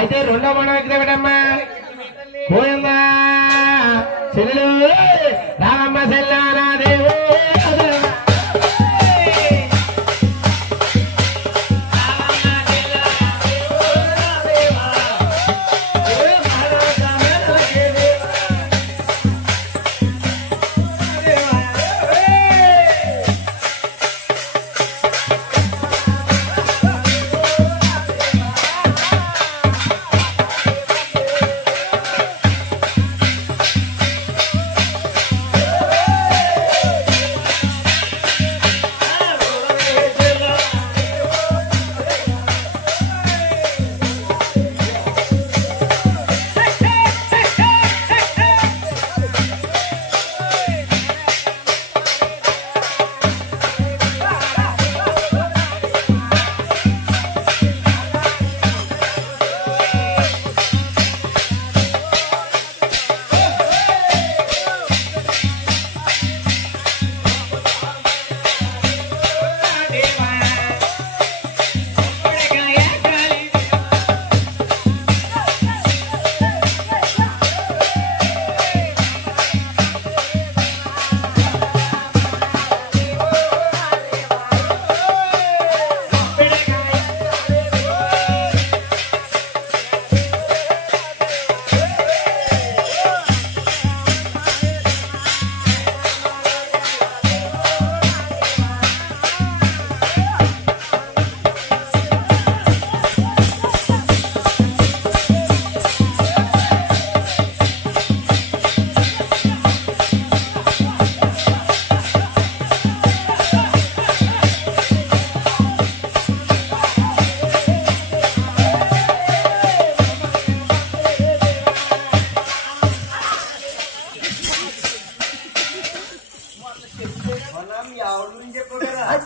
అయితే రెండో మనం ఎక్కడమ్మా పోయమ్మా చెల్లెలు రామమ్మ చెల్లానా దేవు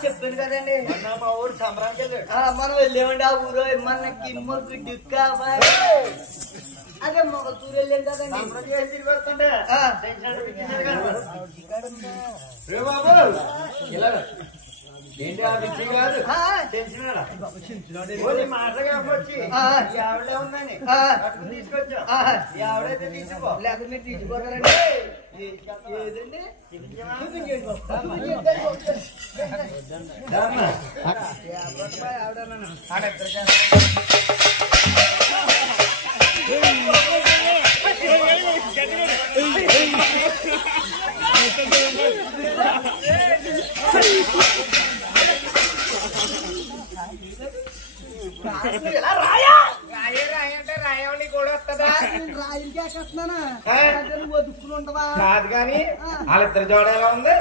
చెప్పాను కదండి మా ఊరు సంబరానికి మనం వెళ్ళామండి ఆ ఊరు మనకి అదే మొగ తూరు వెళ్ళాం కదండి తిరిగి వస్తుండే ఏంటి ఆ బిజీ కాదు మాటగా వచ్చి ఆవిడే ఉందని తీసుకొచ్చా ఆవిడైతే తీసుకో లేకపోతే మీరు తీసుకోతారండి ఏదండి రాయవని కూడా వస్తుందా రాయలకి వస్తున్నానా దుక్కులు ఉండవా కాదు కానీ వాళ్ళిద్దరు జోడ ఎలా ఉంది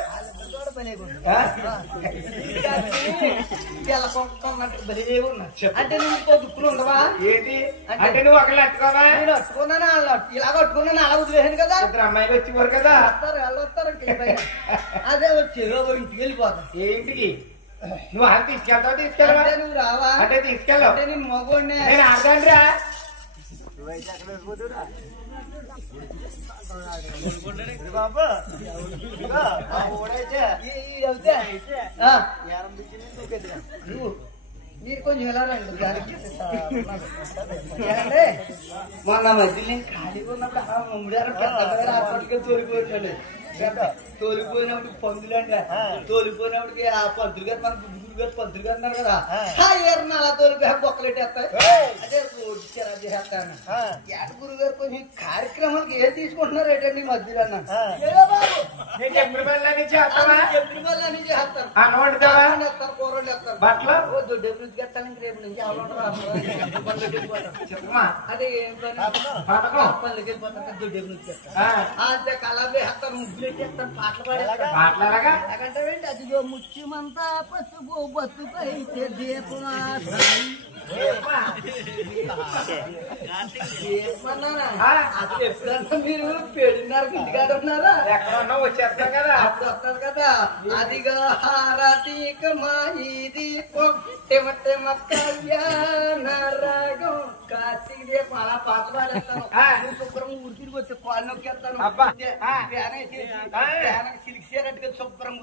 అంటే నువ్వు దుక్కులు ఉండవా ఏంటి అంటే నువ్వు ఒకళ్ళు అట్టుకోవా నేను అట్టుకున్నాను ఇలా కట్టుకున్నాను అలా వదిలేసాను కదా ఇద్దరు అమ్మాయిలు వచ్చేవారు కదా వస్తారు వాళ్ళు వస్తారు అదే వచ్చి ఇంటికి వెళ్ళిపోతాను ఏంటికి నువ్వు అది తీసుకెళ్తావు తీసుకెళ్ళవా నువ్వు రావా అంటే తీసుకెళ్ళవు అంటే నేను మగోడిని నేను ఆడదాండ్రా బాబా ఓడైతే నువ్వు మీరు కొంచెం ఎలా రండి దానికి మొన్న మధ్యలో నేను ఖాళీగా ఉన్నప్పుడు ముమ్మిడారు తోలిపోయినాడు తోలిపోయినప్పుడు పందులు అంట తోలిపోయినప్పటికి ఆ పంతులు గారు మన గురువు గారు పంతులు గారు అన్నారు కదా అలా తోలిపోయి బొక్కలెట్టేస్తాయి అదే రోడ్డు చేస్తాను ఏట గురువు గారు కొంచెం కార్యక్రమానికి ఏం తీసుకుంటున్నారు ఏంటండి ఈ మధ్యలో అన్నాను కూరలు వేస్తారు దొడ్డు ఎప్పుడు ఎత్తాను రేపు నుంచి అదే ఏం పని పనులకి వెళ్ళిపోతాను దొడ్డు ఎప్పుడు అంతే కళాబే వేస్తారు ముగ్గులు చేస్తాను పాటలు పాడేస్తాకంటే అదిగో ముత్యమంతా పసుపు బతుకైతే దీపం ఎప్పుడన్నా మీరు పెళ్ళినారు ఇంటికాడ ఉన్నారా ఎక్కడన్నా వచ్చేస్తాం కదా అప్పుడు వస్తారు కదా అదిగా హారతిక మాయి దీపం టెమ కళ్యాణరాగం కార్తీక దీపం అలా పాట పాడేస్తాను శుభ్రంగా ఉడికి వచ్చి కాళ్ళు నొక్కేస్తాను సిల్క్ సేరట్టుగా శుభ్రం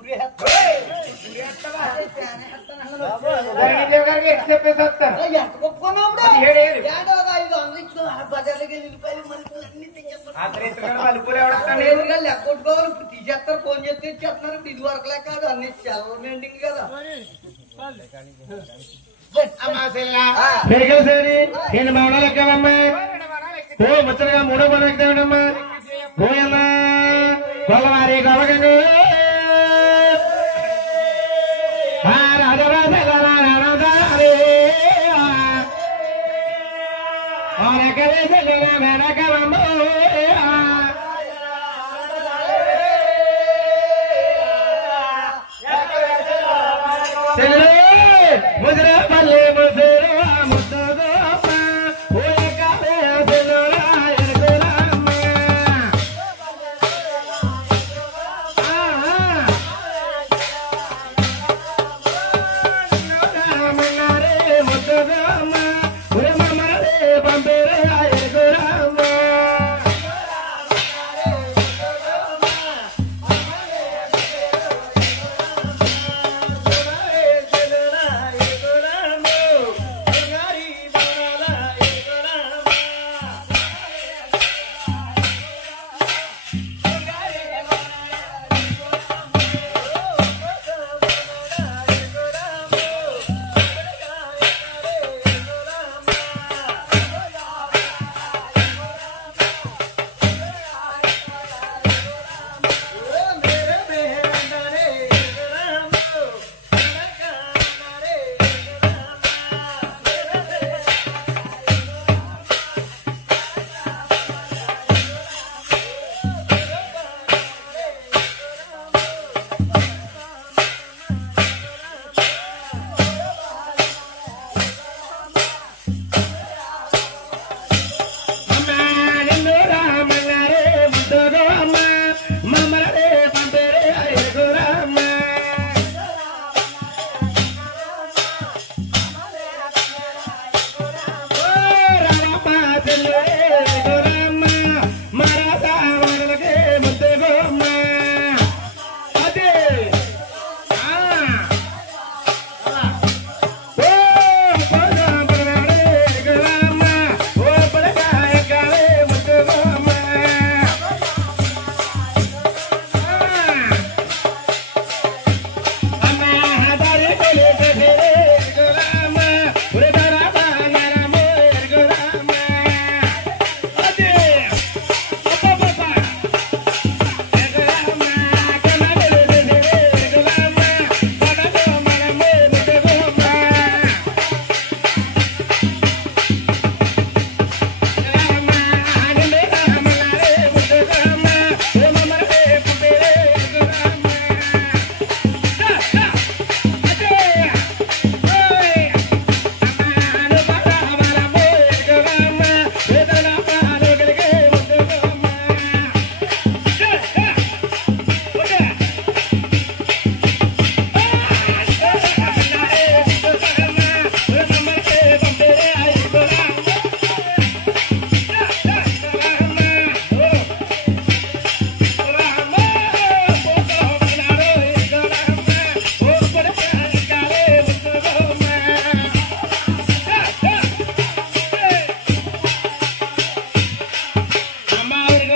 చెప్పేసి వస్తాను ఎంత గొప్ప లెక్కొట్టుకోవాలి ఇప్పుడు తీసేస్తారు ఫోన్ చేస్తే ఇచ్చేస్తున్నారు ఇప్పుడు ఇది వరకు లెక్క కాదు అన్ని సెలవు మెండింగ్ కదా నేను మౌనాలు ఎక్కామమ్మా ఓ ముచ్చటగా మూడో పని ఎక్కుతామమ్మా పోయమ్మా గొల్లవారి గొల్లగండి ముద్ర పల్లె ముసరు ముద్దగో పంపేరే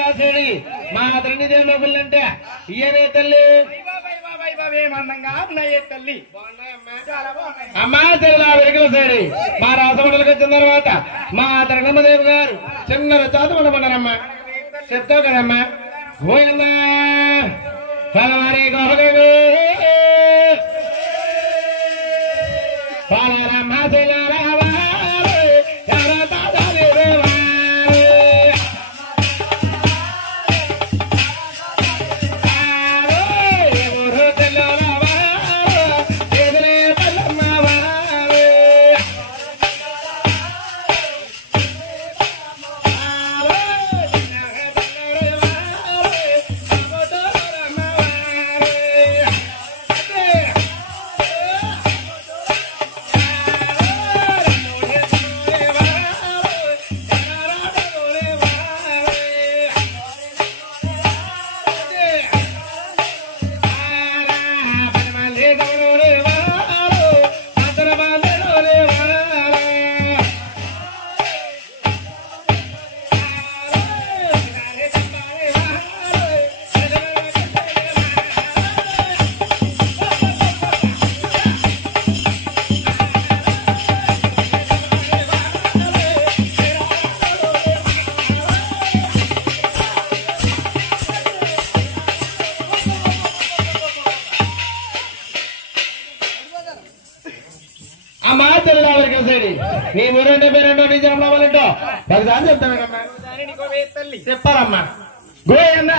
రాసేది మా తండ్రి దేవి మొగుళ్ళంటే ఇయనే తల్లి ఏమందంగా ఉన్నాయే తల్లి చాలా బాగున్నాయి. అమ్మా చెల్లా వెనుకల సైడి మా రాసమండలికి వచ్చిన తర్వాత మా తరణమ్మదేవి గారు చిన్న చాత ఉండమన్నారమ్మా చెప్తావు కదమ్మా గోయిందా పలవారి గోహగో పాలరమ్మ చెల్లారావా అమ్మా చెల్లా వెనుకల సైడి నీ ఊరంటే పేరంటో నీ జన్మలంటో 10 సార్లు చెప్తాను తల్లి చెప్పాలమ్మా గోయందా